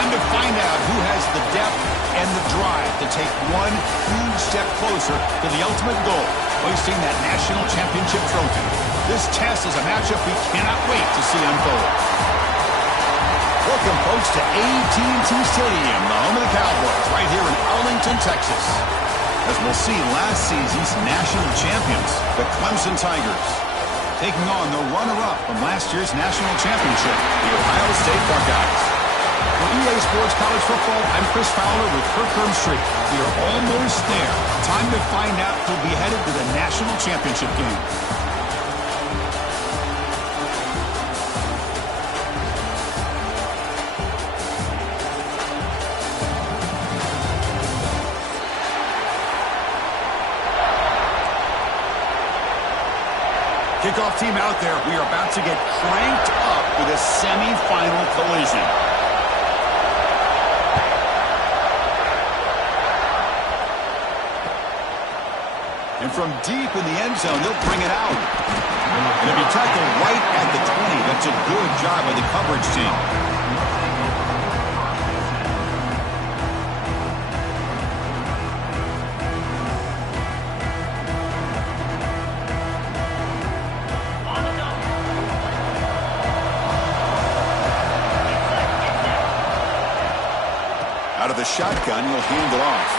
Time to find out who has the depth and the drive to take one huge step closer to the ultimate goal, hoisting that national championship trophy. This test is a matchup we cannot wait to see unfold. Welcome, folks, to AT&T Stadium, the home of the Cowboys, right here in Arlington, Texas. As we'll see last season's national champions, the Clemson Tigers, taking on the runner-up from last year's national championship, the Ohio State Buckeyes. For EA Sports College Football, I'm Chris Fowler with Kirk Herbstreit. We are almost there. Time to find out who'll be headed to the national championship game. Kickoff team out there. We are about to get cranked up with a semi-final collision. And from deep in the end zone, they'll bring it out. And it'll be tackled right at the 20. That's a good job by the coverage team. Out of the shotgun, he'll hand it off.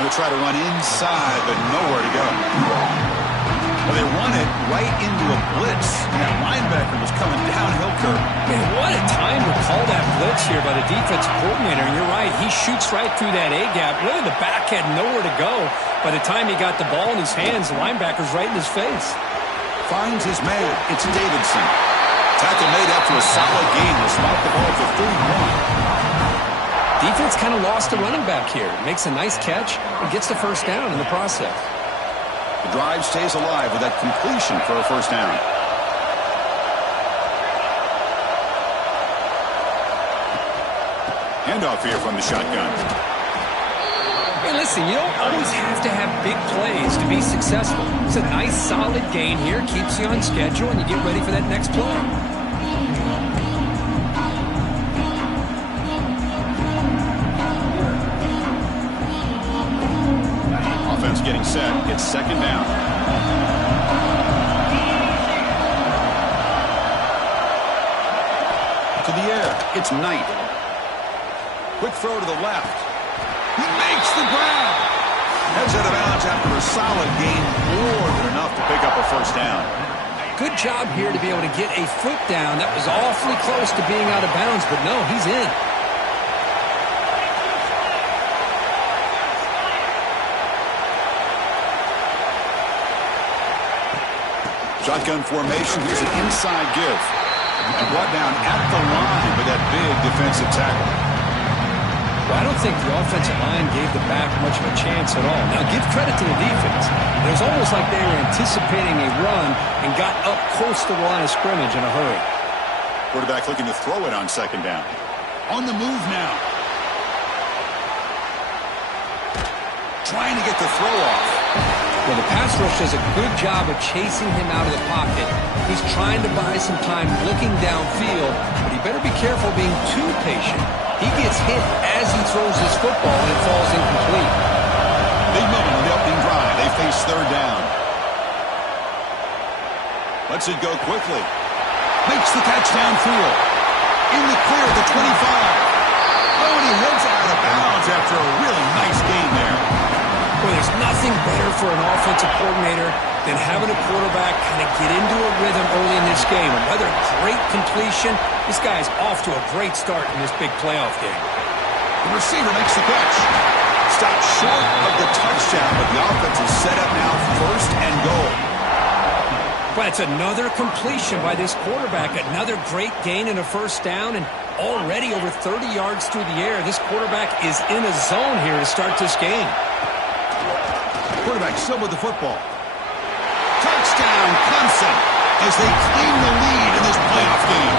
He'll try to run inside, but nowhere to go. Well, they run it right into a blitz, and that linebacker was coming downhill, Kirk. Man, what a time to call that blitz here by the defensive coordinator. And you're right, he shoots right through that A-gap. Really, the back had nowhere to go. By the time he got the ball in his hands, the linebacker's right in his face. Finds his man. It's Davidson. Tackle made after a solid gain. Will spot the ball for 31. Defense kind of lost the running back here. Makes a nice catch and gets the first down in the process. The drive stays alive with that completion for a first down. Handoff here from the shotgun. Hey, listen, you don't always have to have big plays to be successful. It's a nice, solid gain here. Keeps you on schedule, and you get ready for that next play. Getting set. It's second down. To the air. It's Knight. Quick throw to the left. He makes the grab. Heads out of bounds after a solid gain. More than enough to pick up a first down. Good job here to be able to get a foot down. That was awfully close to being out of bounds, but no, he's in. Shotgun formation. Here's an inside give. And brought down at the line with that big defensive tackle. Well, I don't think the offensive line gave the back much of a chance at all. Now, give credit to the defense. It was almost like they were anticipating a run and got up close to the line of scrimmage in a hurry. Quarterback looking to throw it on second down. On the move now. Trying to get the throw off. Well, the pass rush does a good job of chasing him out of the pocket. He's trying to buy some time looking downfield, but he better be careful being too patient. He gets hit as he throws his football, and it falls incomplete. Big moment in the opening drive. They face third down. Lets it go quickly. Makes the catch downfield. In the clear at the 25. Oh, and he heads out of bounds after a really nice gain there. Well, there's nothing better for an offensive coordinator than having a quarterback kind of get into a rhythm early in this game. Another great completion. This guy's off to a great start in this big playoff game. The receiver makes the catch. Stopped short of the touchdown, but the offense is set up now first and goal. But it's another completion by this quarterback. Another great gain in a first down, and already over 30 yards through the air. This quarterback is in a zone here to start this game. Quarterback still with the football. Touchdown, Clemson, as they claim the lead in this playoff game.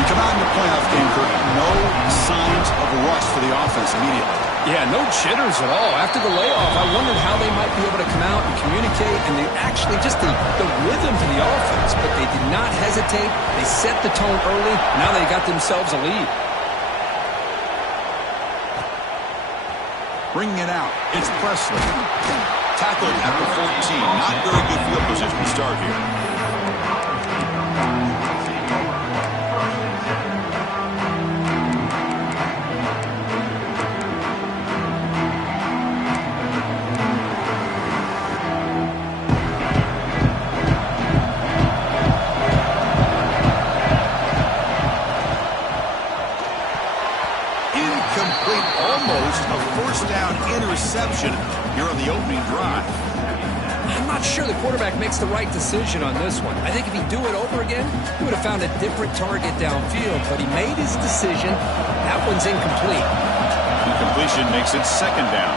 You come out in the playoff game, Kirk, no signs of rust for the offense immediately. Yeah, no jitters at all. After the layoff, I wondered how they might be able to come out and communicate, and actually just the rhythm to the offense. But they did not hesitate. They set the tone early. Now they got themselves a lead. Bringing it out, it's Presley. Tackled at the 14. Not very good field position to start here. Almost a first down interception here on the opening drive. I'm not sure the quarterback makes the right decision on this one. I think if he'd do it over again, he would have found a different target downfield, but he made his decision. That one's incomplete. Incompletion makes it second down.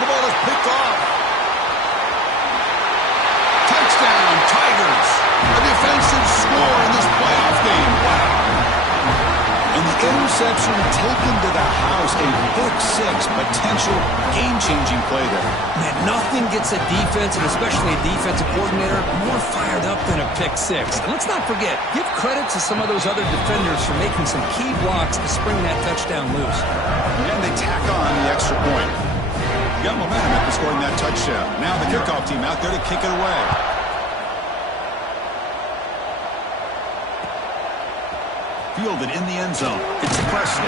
The ball is picked off. Touchdown, Tigers. A defensive score in this playoff game. Wow. And the interception taken to the house, a pick-6, potential game-changing play there. Man, nothing gets a defense, and especially a defensive coordinator, more fired up than a pick-6. And let's not forget, give credit to some of those other defenders for making some key blocks to spring that touchdown loose. And they tack on the extra point. Got momentum after scoring that touchdown. Now the kickoff team out there to kick it away. Fielded in the end zone. It's Presley.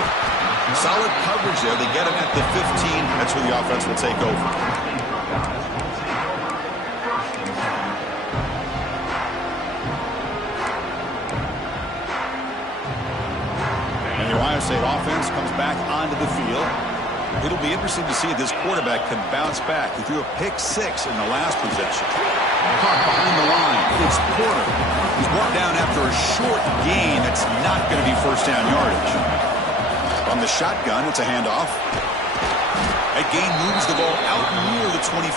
Solid coverage there. They get him at the 15. That's where the offense will take over. And the Ohio State offense comes back onto the field. It'll be interesting to see if this quarterback can bounce back. He threw a pick-6 in the last possession. Caught behind the line. It's Porter. He's brought down after a short gain. That's not going to be first down yardage. From the shotgun, it's a handoff. That gain moves the ball out near the 25.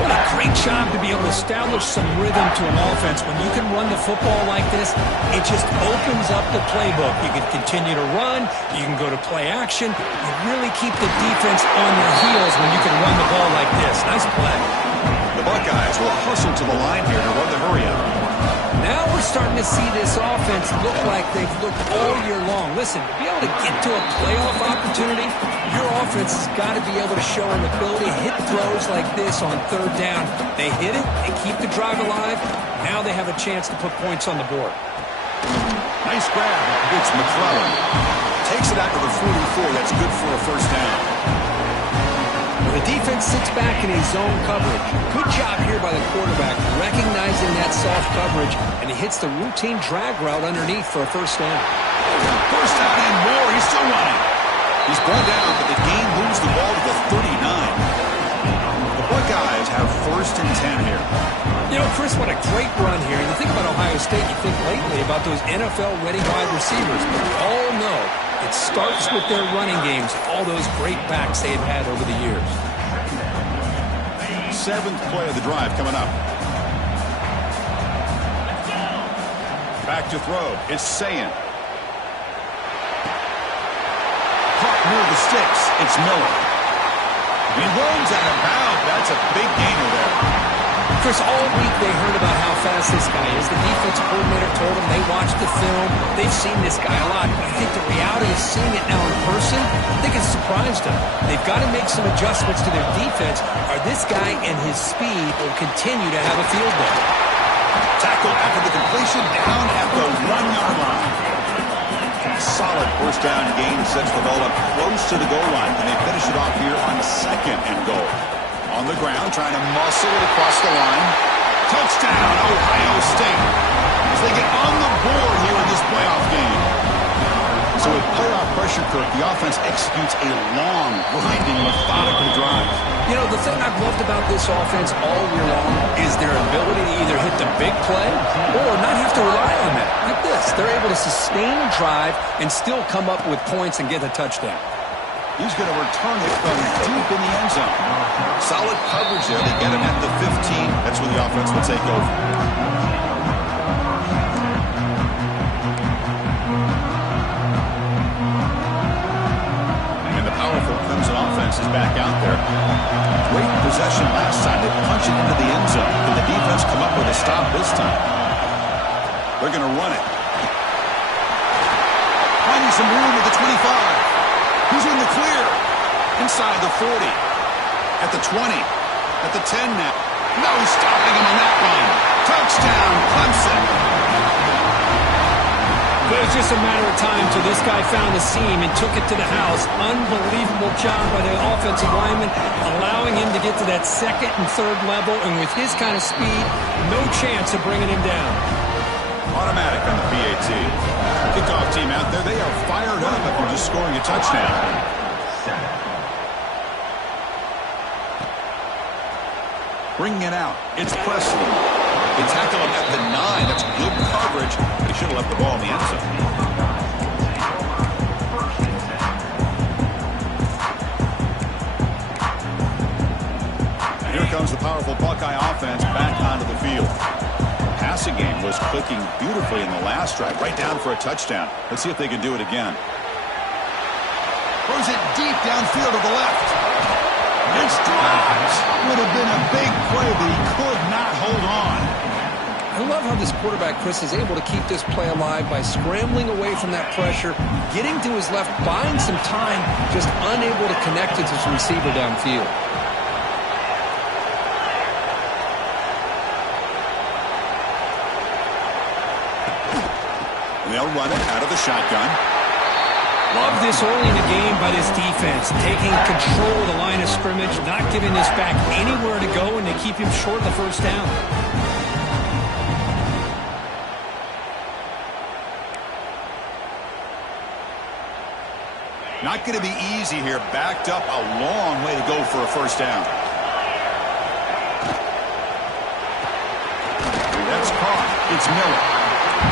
What a great job to be able to establish some rhythm to an offense. When you can run the football like this, it just opens up the playbook. You can continue to run. You can go to play action. You really keep the defense on their heels when you can run the ball like this. Nice play. The Buckeyes will hustle to the line here to run the hurry-up. Now we're starting to see this offense look like they've looked all year long. Listen, to be able to get to a playoff opportunity, your offense has got to be able to show an ability to hit throws like this on third down. They hit it, they keep the drive alive. Now they have a chance to put points on the board. Nice grab. It's McClellan. Takes it out to the 44. That's good for a first down. The defense sits back in his zone coverage. Good job here by the quarterback, recognizing that soft coverage, and he hits the routine drag route underneath for a first down. First down and more. He's still running. He's brought down, but the gain moves the ball to the 39. The Buckeyes have first and 10 here. You know, Chris, what a great run here. And you think about Ohio State, you think lately about those NFL-ready wide receivers. But we all know it starts with their running games, all those great backs they have had over the years. Seventh play of the drive coming up. Back to throw. It's Sayin. Caught near the sticks. It's Miller. He runs out of bounds. That's a big gainer there. Chris, all week they heard about how fast this guy is. The defensive coordinator told them they watched the film. They've seen this guy a lot. But I think the reality of seeing it now in person, I think it's surprised them. They've got to make some adjustments to their defense, or this guy and his speed will continue to have a field day. Tackle after the completion, down at the 1-yard line. Solid first down gain, sets the ball up close to the goal line, and they finish it off here on second and goal. On the ground, trying to muscle it across the line. Touchdown, Ohio State, as they get on the board here in this playoff game. So with playoff pressure, Kirk, the offense executes a long, grinding, methodical drive. You know, the thing I've loved about this offense all year long is their ability to either hit the big play or not have to rely on that. Like this, they're able to sustain a drive and still come up with points and get a touchdown. He's going to return it from deep in the end zone. Solid coverage there. They get him at the 15. That's where the offense will take over. And the powerful Clemson offense is back out there. Great possession last time. They punch it into the end zone. Can the defense come up with a stop this time? They're going to run it. Finding some room at the 25. He's in the clear. Inside the 40. At the 20. At the 10 now. No stopping him on that one. Touchdown, Clemson. It was just a matter of time till this guy found the seam and took it to the house. Unbelievable job by the offensive lineman, allowing him to get to that second and third level. And with his kind of speed, no chance of bringing him down. Automatic on the PAT. Kickoff team out there, they are fired up after just scoring a touchdown. Bringing it out, it's Presley. They tackle him at the 9. That's good coverage. They should have left the ball in the end zone. And here comes the powerful Buckeye offense back onto the field. The passing game was clicking beautifully in the last drive, right down for a touchdown. Let's see if they can do it again. Throws it deep downfield to the left. It's dropped. Would have been a big play, but he could not hold on. I love how this quarterback, Chris, is able to keep this play alive by scrambling away from that pressure, getting to his left, buying some time, just unable to connect it to his receiver downfield. They'll run it out of the shotgun. Love this early in the game by this defense, taking control of the line of scrimmage, not giving this back anywhere to go, and they keep him short of the first down. Not going to be easy here. Backed up a long way to go for a first down. That's caught. It's Miller.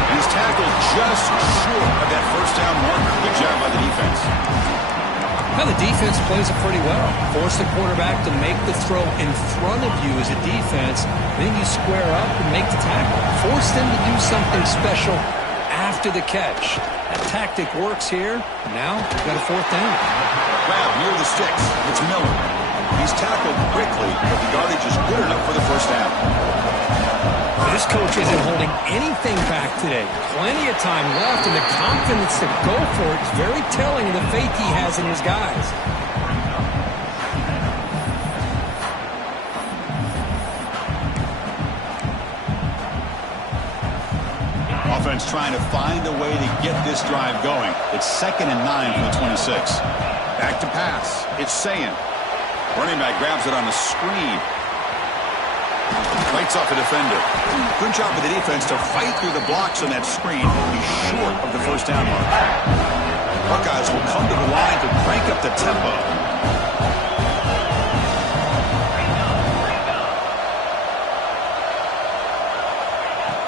He's tackled just short of that first down marker. Good job by the defense. Now the defense plays it pretty well. Force the quarterback to make the throw in front of you as a defense. Then you square up and make the tackle. Force them to do something special after the catch. That tactic works here. Now we've got a fourth down. Grab near the sticks. It's Miller. He's tackled quickly, but the yardage is good enough for the first down. This coach isn't holding anything back today. Plenty of time left, and the confidence to go for it is very telling of the faith he has in his guys. Offense trying to find a way to get this drive going. It's 2nd and 9 from the 26. Back to pass. It's Sayin. Running back grabs it on the screen. Lights off a defender. Good job of the defense to fight through the blocks on that screen. He's short of the first down mark. Buckeyes will come to the line to crank up the tempo.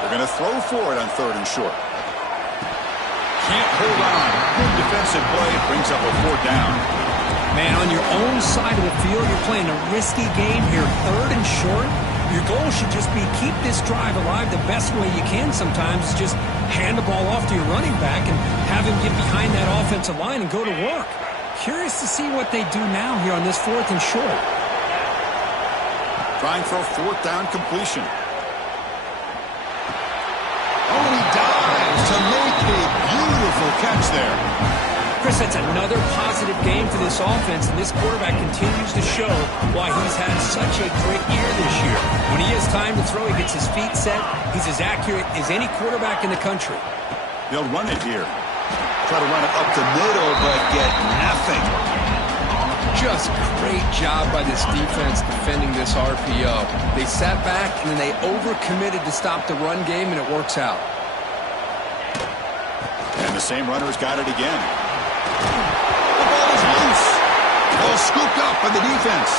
They're going to throw for it on 3rd and short. Can't hold on. Good defensive play. Brings up a 4th down. Man, on your own side of the field, you're playing a risky game here. 3rd and short. Your goal should just be keep this drive alive the best way you can sometimes. Is just hand the ball off to your running back and have him get behind that offensive line and go to work. Curious to see what they do now here on this 4th and short. Trying for a 4th down completion. Oh, he dives to make a beautiful catch there. Chris, that's another positive game for this offense, and this quarterback continues to show why he's had such a great year this year. When he has time to throw, he gets his feet set. He's as accurate as any quarterback in the country. They'll run it here. Try to run it up the middle, but get nothing. Just great job by this defense defending this RPO. They sat back, and then they overcommitted to stop the run game, and it works out. And the same runner's got it again. The ball is loose. Ball scooped up by the defense.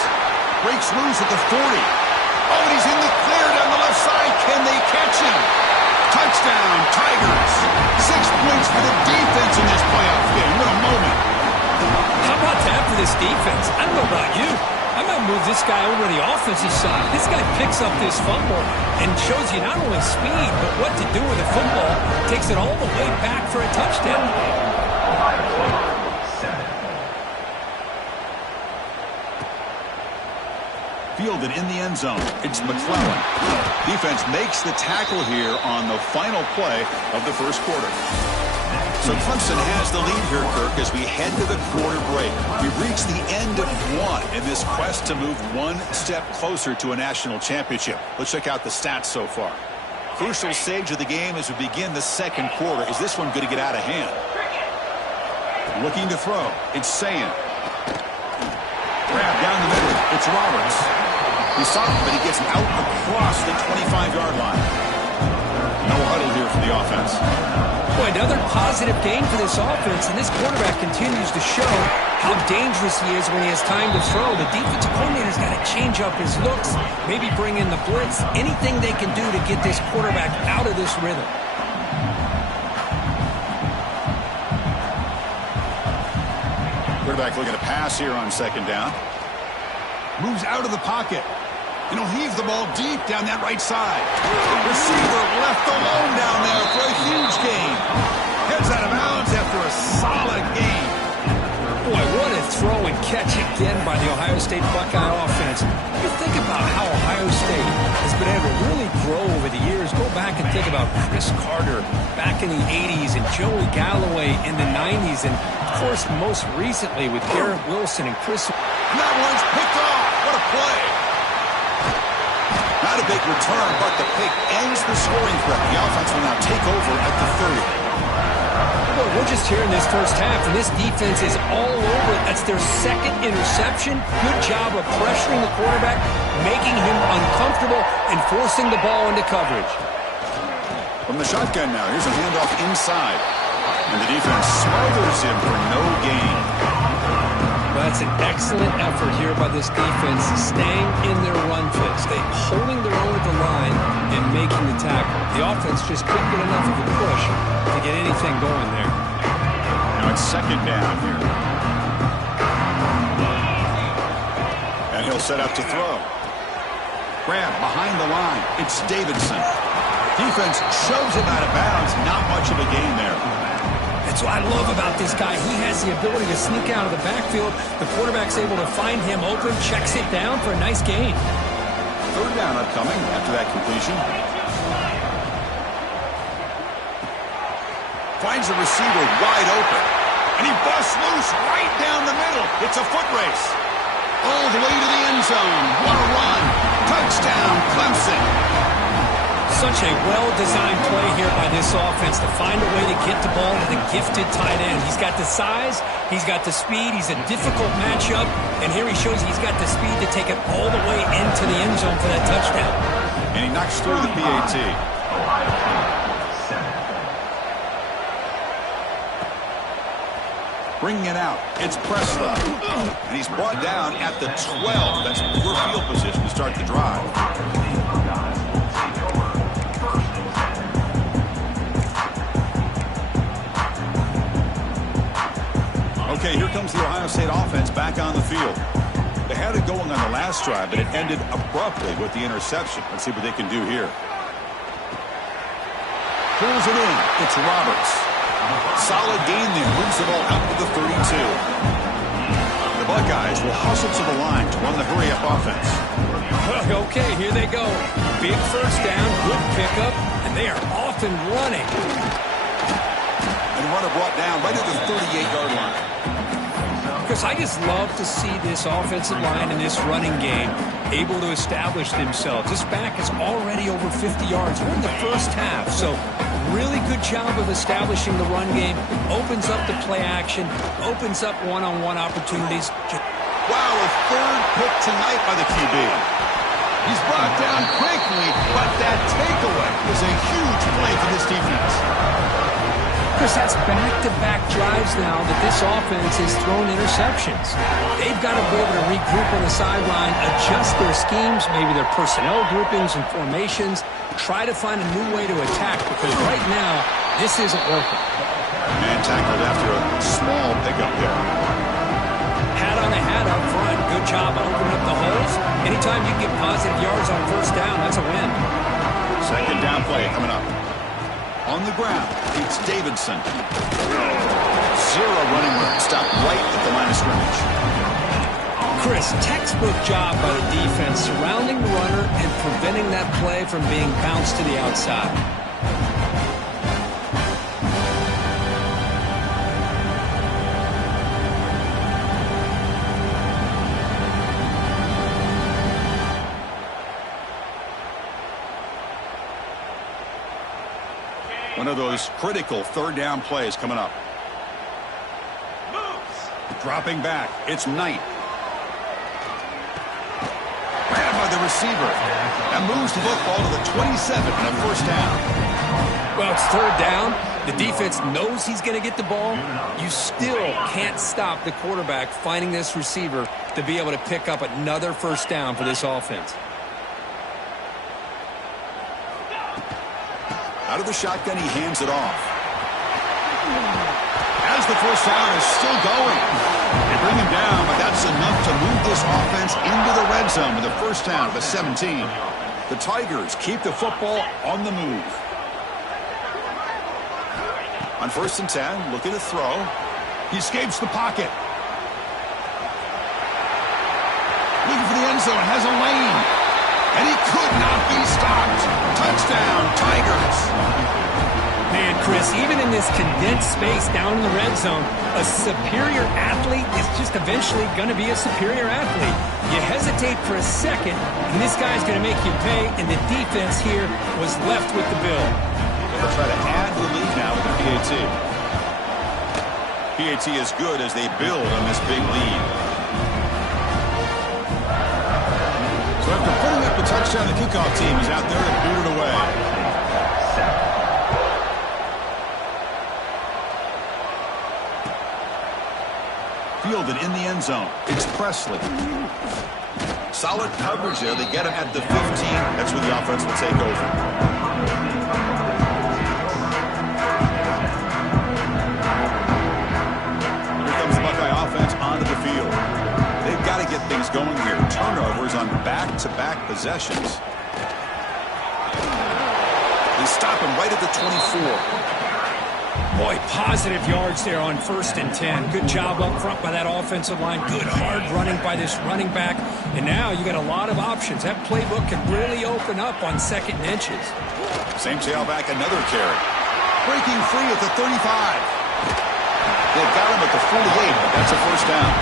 Breaks loose at the 40. Oh, and he's in the clear down the left side. Can they catch him? Touchdown, Tigers. 6 points for the defense in this playoff game. What a moment. How about that for this defense? I don't know about you. I might move this guy over to the offensive side. This guy picks up this fumble and shows you not only speed, but what to do with the football. Takes it all the way back for a touchdown. Fielded in the end zone. It's McClellan. Defense makes the tackle here on the final play of the first quarter. So Clemson has the lead here, Kirk, as we head to the quarter break. We've reached the end of one in this quest to move one step closer to a national championship. Let's check out the stats so far. Crucial stage of the game as we begin the second quarter. Is this one going to get out of hand? Looking to throw. It's Sayin. Grab down the middle. It's Roberts. He saw him, but he gets out across the 25-yard line. No huddle here for the offense. Boy, another positive game for this offense, and this quarterback continues to show how dangerous he is when he has time to throw. The defensive coordinator's got to change up his looks, maybe bring in the blitz, anything they can do to get this quarterback out of this rhythm. Quarterback looking to pass here on second down. Moves out of the pocket. And he'll heave the ball deep down that right side. Receiver left alone down there for a huge gain. Heads out of bounds after a solid gain. Boy, what a throw and catch again by the Ohio State Buckeye offense. You think about how Ohio State has been able to really grow over the years. Go back and think about Chris Carter back in the 80s and Joey Galloway in the 90s. And, of course, most recently with Garrett Wilson and Chris. And that one's picked off. What a play. Not a big return, but the pick ends the scoring threat. The offense will now take over at the 30. Well, we're just here in this first half, and this defense is all over it. That's their second interception. Good job of pressuring the quarterback, making him uncomfortable, and forcing the ball into coverage. From the shotgun now, here's a handoff inside. And the defense smothers him for no gain. That's an excellent effort here by this defense, staying in their run fix. They holding their own at the line and making the tackle. The offense just couldn't get enough of a push to get anything going there. Now it's second down here. And he'll set up to throw. Grab behind the line. It's Davidson. Defense shoves him out of bounds. Not much of a gain there. That's what I love about this guy. He has the ability to sneak out of the backfield. The quarterback's able to find him open, checks it down for a nice gain. Third down upcoming after that completion. Finds the receiver wide open. And he busts loose right down the middle. It's a foot race. All the way to the end zone. What a run. Touchdown, Clemson. Such a well-designed play here by this offense to find a way to get the ball to the gifted tight end. He's got the size, he's got the speed, he's a difficult matchup, and here he shows he's got the speed to take it all the way into the end zone for that touchdown. And he knocks through the PAT. Bringing it out, it's Presley. And he's brought down at the 12. That's poor field position to start the drive. Okay, here comes the Ohio State offense back on the field. They had it going on the last drive, but it ended abruptly with the interception. Let's see what they can do here. Pulls it in. It's Roberts. Solid gain there. Moves the ball out to the 32. The Buckeyes will hustle to the line to run the hurry-up offense. Okay, here they go. Big first down, good pickup, and they are off and running. And runner brought down right at the 38-yard line. Because I just love to see this offensive line and this running game able to establish themselves. This back is already over 50 yards. We're in the first half, so really good job of establishing the run game. Opens up the play action, opens up one-on-one opportunities. Wow, a third pick tonight by the QB. He's brought down quickly, but that takeaway is a huge play for this defense. Chris, that's back-to-back drives now that this offense has thrown interceptions. They've got to be able to regroup on the sideline, adjust their schemes, maybe their personnel groupings and formations, try to find a new way to attack, because right now, this isn't working. Man tackled after a small pickup there. Hat on a hat up front. Good job opening up the holes. Anytime you get positive yards on first down, that's a win. Second down play coming up. On the ground, it's Davidson. Zero running room. Stopped right at the line of scrimmage. Chris, textbook job by the defense surrounding the runner and preventing that play from being bounced to the outside. One of those critical third down plays coming up. Dropping back. It's Knight. Grabbed by the receiver. And moves the football to the 27 and a first down. Well, it's third down. The defense knows he's going to get the ball. You still can't stop the quarterback finding this receiver to be able to pick up another first down for this offense. Out of the shotgun, he hands it off. As the first down is still going. They bring him down, but that's enough to move this offense into the red zone with a first down at the 17. The Tigers keep the football on the move. On 1st and 10, looking to throw. He escapes the pocket. Looking for the end zone, has a lane. And he could not be stopped. Touchdown, Tigers. Man, Chris, even in this condensed space down in the red zone, a superior athlete is just eventually going to be a superior athlete. You hesitate for a second, and this guy's going to make you pay, and the defense here was left with the bill. They'll try to add the lead now with the PAT. PAT is good as they build on this big lead. So after putting up a touchdown, the kickoff team is out there to boot it away. Fielded in the end zone. It's Presley. Solid coverage there. They get him at the 15. That's where the offense will take over. Onto the field. They've got to get things going here. Turnovers on back-to-back possessions. They stop him right at the 24. Boy, positive yards there on 1st and 10. Good job up front by that offensive line. Good hard running by this running back. And now you got a lot of options. That playbook can really open up on 2nd and inches. Same tailback, another carry. Breaking free at the 35. They've got him at the 48, but that's a first down.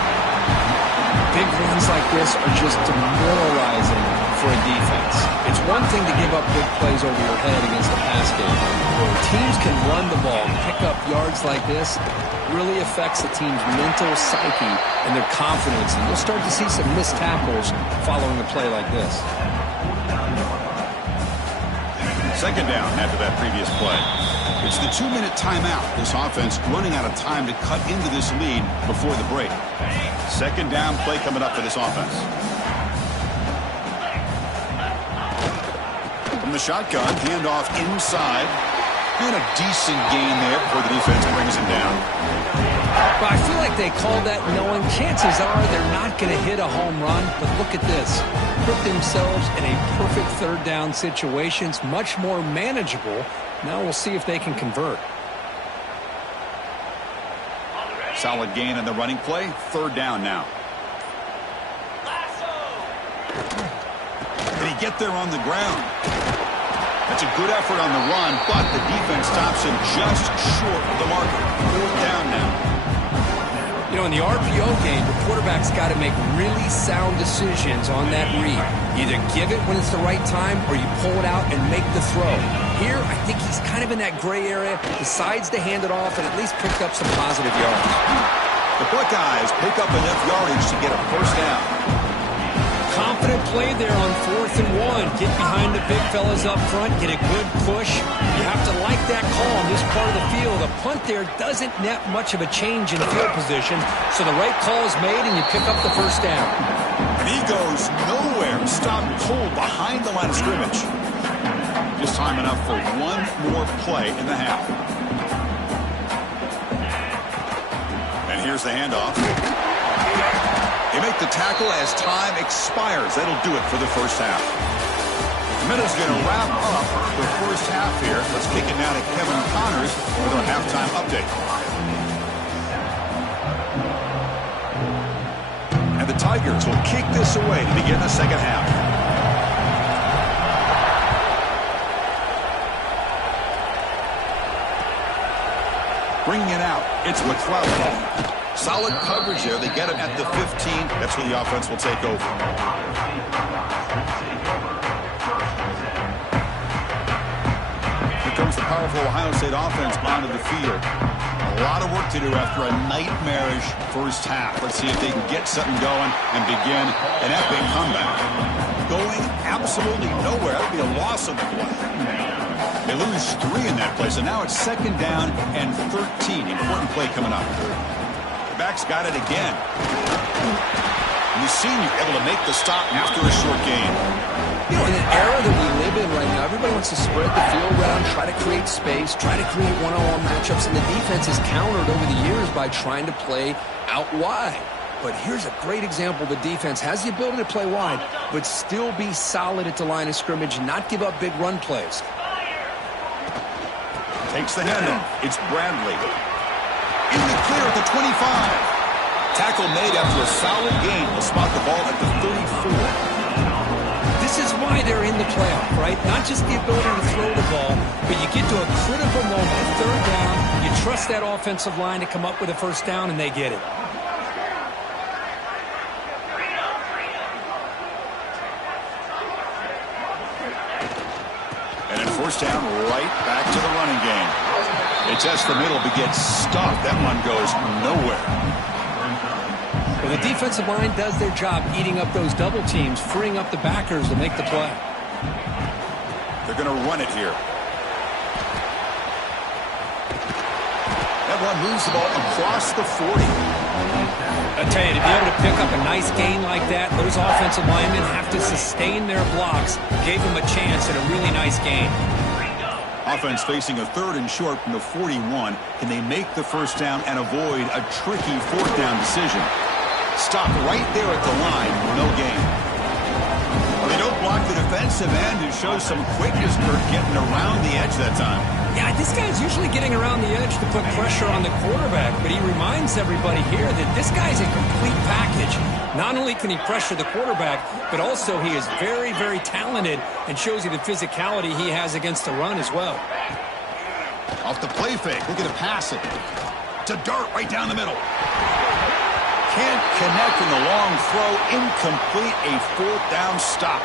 Big runs like this are just demoralizing for a defense. It's one thing to give up big plays over your head against the pass game. When teams can run the ball and pick up yards like this, it really affects the team's mental psyche and their confidence. And you'll start to see some missed tackles following a play like this. Second down after that previous play. It's the 2-minute timeout. This offense running out of time to cut into this lead before the break. Second down play coming up for this offense. From the shotgun, handoff inside. And a decent gain there before the defense brings him down. But I feel like they called that knowing chances are they're not going to hit a home run. But look at this. Put themselves in a perfect third down situation. It's much more manageable. Now we'll see if they can convert. Solid gain in the running play. Third down now. Did he get there on the ground? That's a good effort on the run, but the defense stops him just short of the marker. Fourth down now. You know, in the RPO game, the quarterback's got to make really sound decisions on that read. Either give it when it's the right time or you pull it out and make the throw. Here, I think he's kind of in that gray area, decides to hand it off and at least picked up some positive yards. The Buckeyes pick up enough yardage to get a first down. Confident play there on 4th and 1. Get behind the big fellas up front, get a good push. You have to like that call on this part of the field. A punt there doesn't net much of a change in field position, so the right call is made and you pick up the first down. And he goes nowhere. Stop pulled behind the line of scrimmage. Just time enough for one more play in the half. And here's the handoff. They make the tackle as time expires. That'll do it for the first half. The minute's going to wrap up the first half here. Let's kick it now to Kevin Connors with our halftime update. And the Tigers will kick this away to begin the second half. Bringing it out, it's McClellan. Solid coverage there. They get him at the 15. That's where the offense will take over. Here comes the powerful Ohio State offense onto the field. A lot of work to do after a nightmarish first half. Let's see if they can get something going and begin an epic comeback. Going absolutely nowhere. That would be a loss of the play. They lose 3 in that play, so now it's 2nd down and 13. Important play coming up. The back's got it again. And the senior able to make the stop after a short gain. You know, in an era that we live in right now, everybody wants to spread the field around, try to create space, try to create one-on-one matchups, and the defense has countered over the years by trying to play out wide. But here's a great example. The defense has the ability to play wide, but still be solid at the line of scrimmage and not give up big run plays. Takes the handoff. It's Bradley. In the clear at the 25. Tackle made after a solid gain. Will spot the ball at the 34. This is why they're in the playoff, right? Not just the ability to throw the ball, but you get to a critical moment, 3rd down, you trust that offensive line to come up with a 1st down, and they get it. And then 1st down, right back to the running game. They test the middle, but gets stuffed. That one goes nowhere. Well, the defensive line does their job eating up those double teams, freeing up the backers to make the play. They're going to run it here. That one moves the ball across the 40. I tell you, to be able to pick up a nice gain like that, those offensive linemen have to sustain their blocks. Gave them a chance at a really nice gain. Offense facing a 3rd and short from the 41. Can they make the 1st down and avoid a tricky 4th down decision? Stop right there at the line. No gain. Well, they don't block the defensive end and show some quickness, Kurt, getting around the edge that time. Yeah, this guy's usually getting around the edge to put pressure on the quarterback, but he reminds everybody here that this guy's a complete package. Not only can he pressure the quarterback, but also he is very, very talented and shows you the physicality he has against the run as well. Off the play fake, looking to pass it. To dart right down the middle. Can't connect in the long throw. Incomplete. A 4th down stop.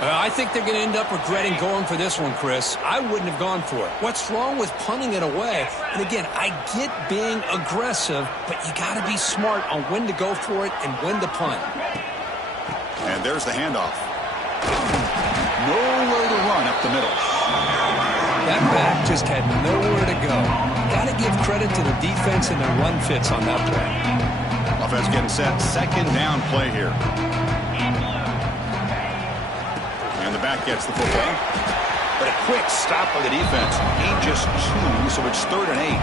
I think they're going to end up regretting going for this one, Chris. I wouldn't have gone for it. What's wrong with punting it away? And again, I get being aggressive, but you got to be smart on when to go for it and when to punt. And there's the handoff. Nowhere to run up the middle. That back just had nowhere to go. Got to give credit to the defense and their run fits on that play. Offense getting set. 2nd down play here. And the back gets the football. But a quick stop by the defense. Gain just 2, so it's 3rd and 8.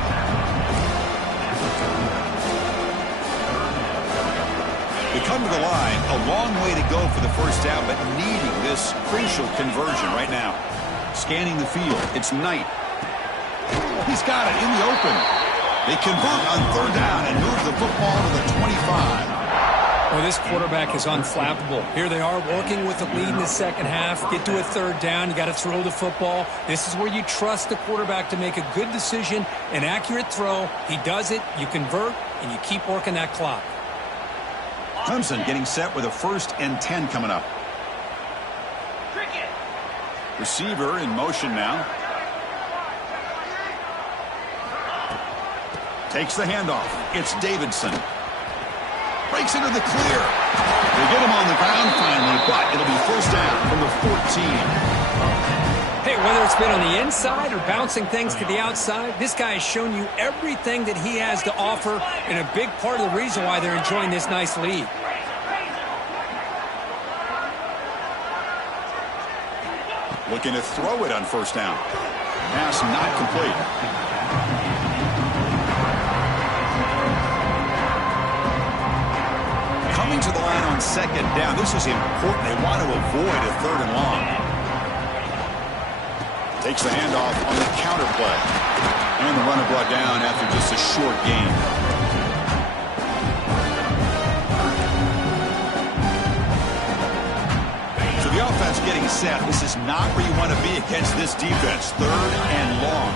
They come to the line. A long way to go for the 1st down, but needing this crucial conversion right now. Scanning the field. It's Knight. He's got it in the open. They convert on 3rd down and move the football to the 25. Well, this quarterback is unflappable. Here they are working with the lead in the 2nd half. Get to a 3rd down. You got to throw the football. This is where you trust the quarterback to make a good decision, an accurate throw. He does it. You convert, and you keep working that clock. Clemson getting set with a 1st and 10 coming up. Receiver in motion now. Takes the handoff. It's Davidson. Breaks into the clear. They get him on the ground finally, but it'll be 1st down from the 14. Hey, whether it's been on the inside or bouncing things to the outside, this guy has shown you everything that he has to offer, and a big part of the reason why they're enjoying this nice lead. Looking to throw it on 1st down. Pass not complete. Coming to the line on 2nd down. This is important. They want to avoid a 3rd and long. Takes the handoff on the counter play. And the runner brought down after just a short gain. So the offense getting set. This is not where you want to be against this defense. 3rd and long.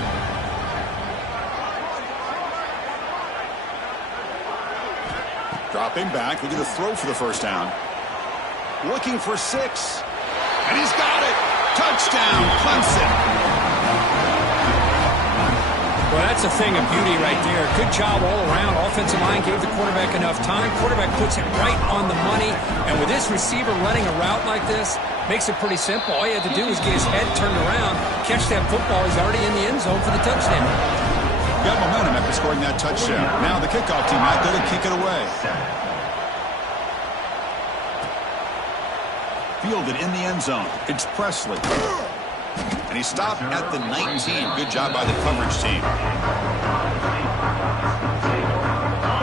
Dropping back, looking to throw for the 1st down. Looking for 6. And he's got it. Touchdown, Clemson. Well, that's a thing of beauty right there. Good job all around. Offensive line gave the quarterback enough time. Quarterback puts it right on the money. And with this receiver running a route like this, makes it pretty simple. All you had to do is get his head turned around, catch that football. He's already in the end zone for the touchdown. Got momentum after scoring that touchdown. Now the kickoff team out there to kick it away. Fielded in the end zone. It's Presley. And he stopped at the 19. Good job by the coverage team.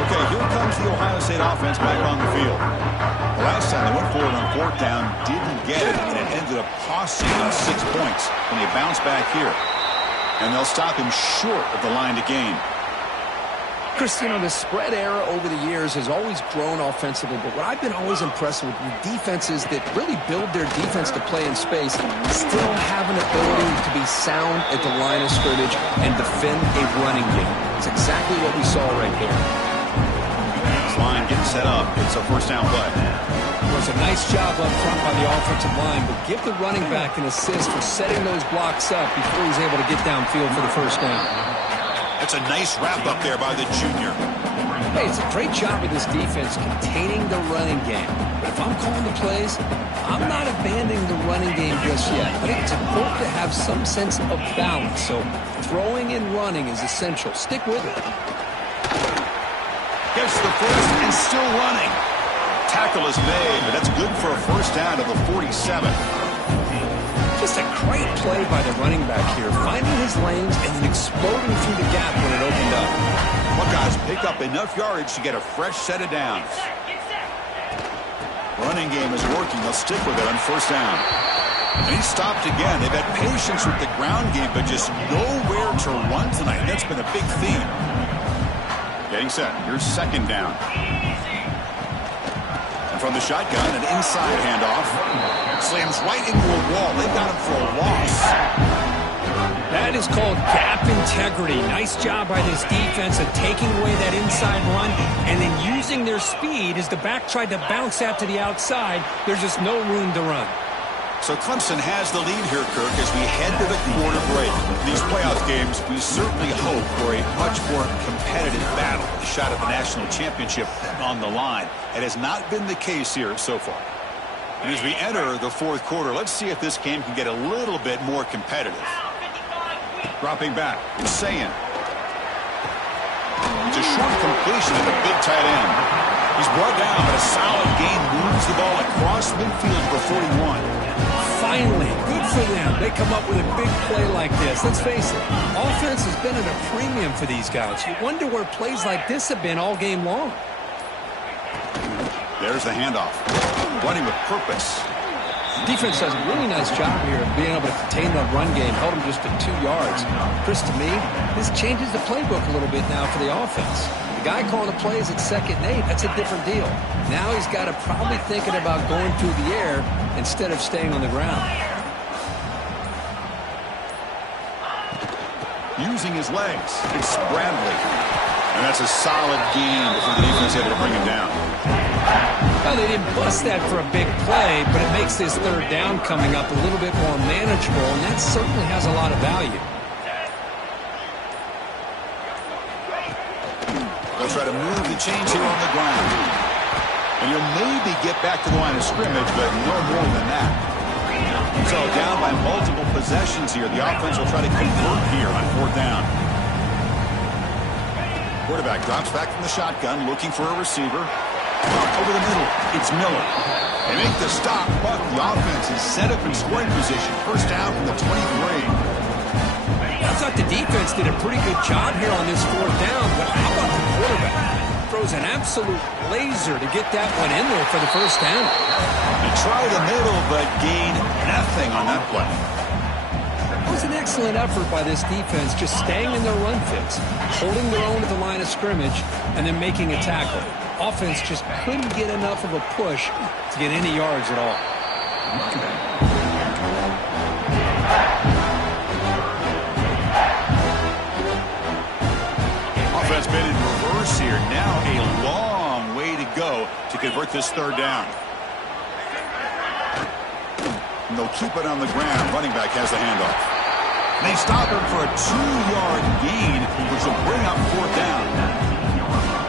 Okay, here comes the Ohio State offense back on the field. The last time they went forward on fourth down, didn't get it, and it ended up costing them 6 points when they bounced back here. And they'll stop him short of the line to gain. Chris, you know, the spread era over the years has always grown offensively, but what I've been always impressed with defenses that really build their defense to play in space still have an ability to be sound at the line of scrimmage and defend a running game. It's exactly what we saw right here. This line getting set up. It's a first down play. It was a nice job up front by the offensive line, but give the running back an assist for setting those blocks up before he's able to get downfield for the first down. That's a nice wrap up there by the junior. Hey, it's a great job of this defense containing the running game. But if I'm calling the plays, I'm not abandoning the running game just yet. I think it's important to have some sense of balance. So throwing and running is essential. Stick with it. Gets the first and still running. Tackle is made, but that's good for a first down to the 47. Just a great play by the running back here, finding his lanes and then exploding through the gap when it opened up. Buckeyes pick up enough yardage to get a fresh set of downs. Running game is working. They'll stick with it on first down. And he stopped again. They've had patience with the ground game, but just nowhere to run tonight. That's been a big theme. Getting set. Here's second down. And from the shotgun, an inside handoff. Slams right into a wall. They got him for a loss. That is called gap integrity. Nice job by this defense of taking away that inside run and then using their speed as the back tried to bounce that to the outside. There's just no room to run. So Clemson has the lead here, Kirk, as we head to the quarter break. In these playoff games, we certainly hope for a much more competitive battle. A shot at the national championship on the line. It has not been the case here so far. And as we enter the fourth quarter, let's see if this game can get a little bit more competitive. Dropping back, it's Sayin. It's a short completion at the big tight end. He's brought down, but a solid gain moves the ball across midfield for 41. Finally, good for them. They come up with a big play like this. Let's face it, offense has been at a premium for these guys. You wonder where plays like this have been all game long. There's the handoff. Running with purpose. Defense does a really nice job here of being able to contain the run game. Held him just at 2 yards. Chris, to me, this changes the playbook a little bit now for the offense. The guy calling the plays at 2nd and 8, that's a different deal. Now he's got to probably thinking about going through the air instead of staying on the ground. Using his legs, it's Bradley. And that's a solid gain before the defense able to bring him down. Well, they didn't bust that for a big play, but it makes this third down coming up a little bit more manageable, and that certainly has a lot of value. They'll try to move the chains here on the ground. And you'll maybe get back to the line of scrimmage, but no more than that. So down by multiple possessions here. The offense will try to convert here on fourth down. Quarterback drops back from the shotgun, looking for a receiver. Over the middle, it's Miller. They make the stop, but the offense is set up in scoring position. First down from the 23. I thought the defense did a pretty good job here on this fourth down, but how about the quarterback? Throws an absolute laser to get that one in there for the first down. He tried the middle, but gained nothing on that play. It was an excellent effort by this defense, just staying in their run fits, holding their own at the line of scrimmage, and then making a tackle. Offense just couldn't get enough of a push to get any yards at all. Offense been in reverse here. Now a long way to go to convert this third down. And they'll keep it on the ground. Running back has the handoff. They stop him for a 2-yard gain, which will bring up 4th down.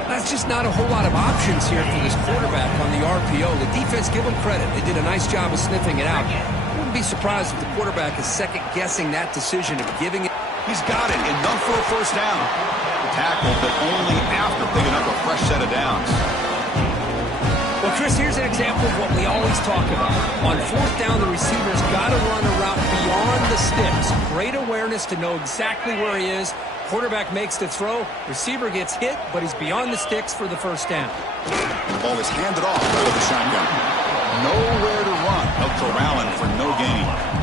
That's just not a whole lot of options here for this quarterback on the RPO. The defense, give them credit. They did a nice job of sniffing it out. I wouldn't be surprised if the quarterback is second-guessing that decision of giving it. He's got it, enough for a 1st down. The tackle, but only after picking up a fresh set of downs. Well, Chris, here's an example of what we always talk about. On 4th down, the receiver's got to run a route beyond the sticks. Great awareness to know exactly where he is. Quarterback makes the throw. Receiver gets hit, but he's beyond the sticks for the 1st down. The ball is handed off out of the shotgun. Nowhere to run. Out to Allen for no gain.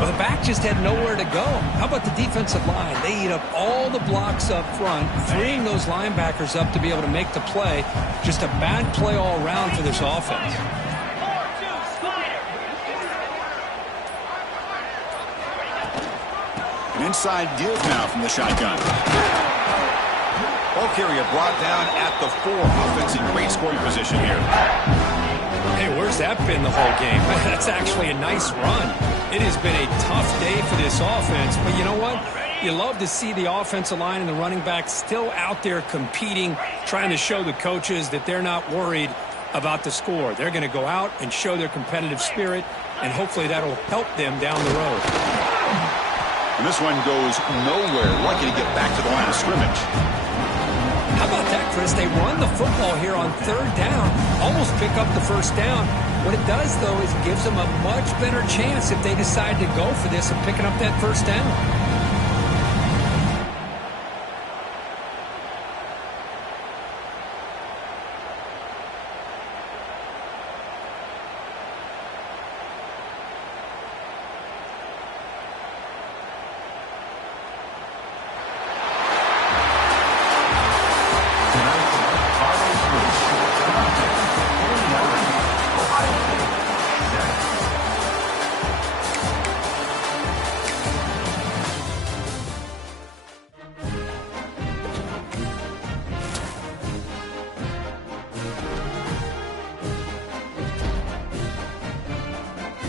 Well, the back just had nowhere to go. How about the defensive line? They eat up all the blocks up front, freeing those linebackers up to be able to make the play. Just a bad play all around for this offense. An inside give now from the shotgun. Ball carrier brought down at the 4. Offense in great scoring position here. Hey, where's that been the whole game? That's actually a nice run. It has been a tough day for this offense, but you know what? You love to see the offensive line and the running back still out there competing, trying to show the coaches that they're not worried about the score. They're going to go out and show their competitive spirit, and hopefully that'll help them down the road. And this one goes nowhere. Lucky to get back to the line of scrimmage. How about that, Chris? They run the football here on 3rd down, almost pick up the 1st down. What it does, though, is it gives them a much better chance if they decide to go for this and picking up that 1st down.